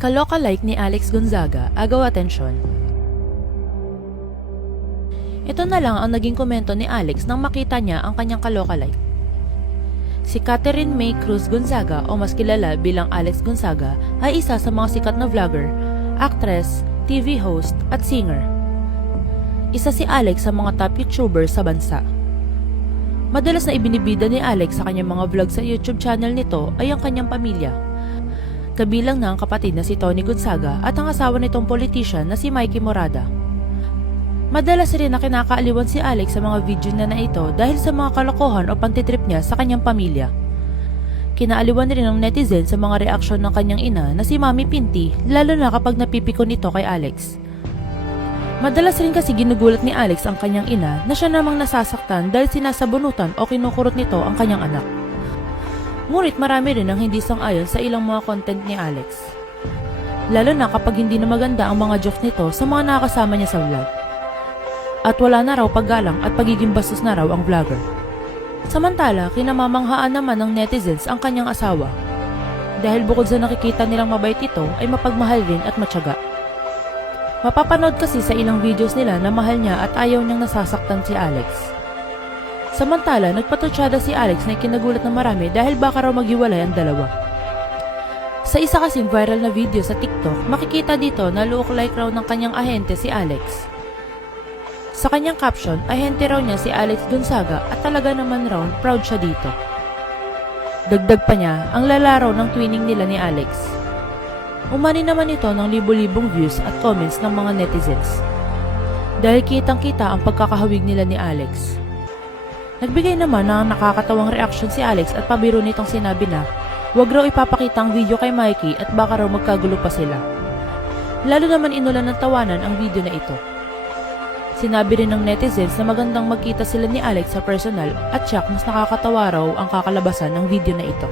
Kaloka-like ni Alex Gonzaga, agaw atensyon. Ito na lang ang naging komento ni Alex nang makita niya ang kanyang kaloka-like. Si Catherine May Cruz Gonzaga o mas kilala bilang Alex Gonzaga ay isa sa mga sikat na vlogger, actress, TV host at singer. Isa si Alex sa mga top YouTuber sa bansa. Madalas na ibinibida ni Alex sa kanyang mga vlog sa YouTube channel nito ay ang kanyang pamilya. Kabilang na ang kapatid na si Tony Gonzaga at ang asawa nitong politician na si Mikey Morada. Madalas rin na kinakaaliwan si Alex sa mga video na ito dahil sa mga kalokohan o pantitrip niya sa kanyang pamilya. Kinaaliwan rin ng netizen sa mga reaksyon ng kanyang ina na si Mami Pinti, lalo na kapag napipikon ito kay Alex. Madalas rin kasi ginugulat ni Alex ang kanyang ina na siya namang nasasaktan dahil sinasabunutan o kinukurot nito ang kanyang anak. Ngunit marami rin ang hindi sang-ayon sa ilang mga content ni Alex. Lalo na kapag hindi na maganda ang mga jokes nito sa mga nakakasama niya sa vlog. At wala na raw paggalang at pagiging bastos na raw ang vlogger. Samantala, kinamamanghaan naman ng netizens ang kanyang asawa. Dahil bukod sa nakikita nilang mabait ito ay mapagmahal rin at matyaga. Mapapanood kasi sa ilang videos nila na mahal niya at ayaw niyang nasasaktan si Alex. Samantala, nagpatutsyada si Alex na ikinagulat ng marami dahil baka raw maghiwalay ang dalawa. Sa isa kasing viral na video sa TikTok, makikita dito na look-like raw ng kanyang ahente si Alex. Sa kanyang caption, ahente raw niya si Alex Gonzaga at talaga naman raw proud siya dito. Dagdag pa niya, ang lalaro ng twinning nila ni Alex. Umani naman ito ng libo-libong views at comments ng mga netizens. Dahil kitang-kita ang pagkakahawig nila ni Alex. Nagbigay naman ng nakakatawang reaksyon si Alex at pabiro nitong sinabi na huwag raw ipapakita ang video kay Mikey at baka raw magkagulo pa sila. Lalo naman inulan ng tawanan ang video na ito. Sinabi rin ng netizens na magandang magkita sila ni Alex sa personal at siyak mas nakakatawa raw ang kakalabasan ng video na ito.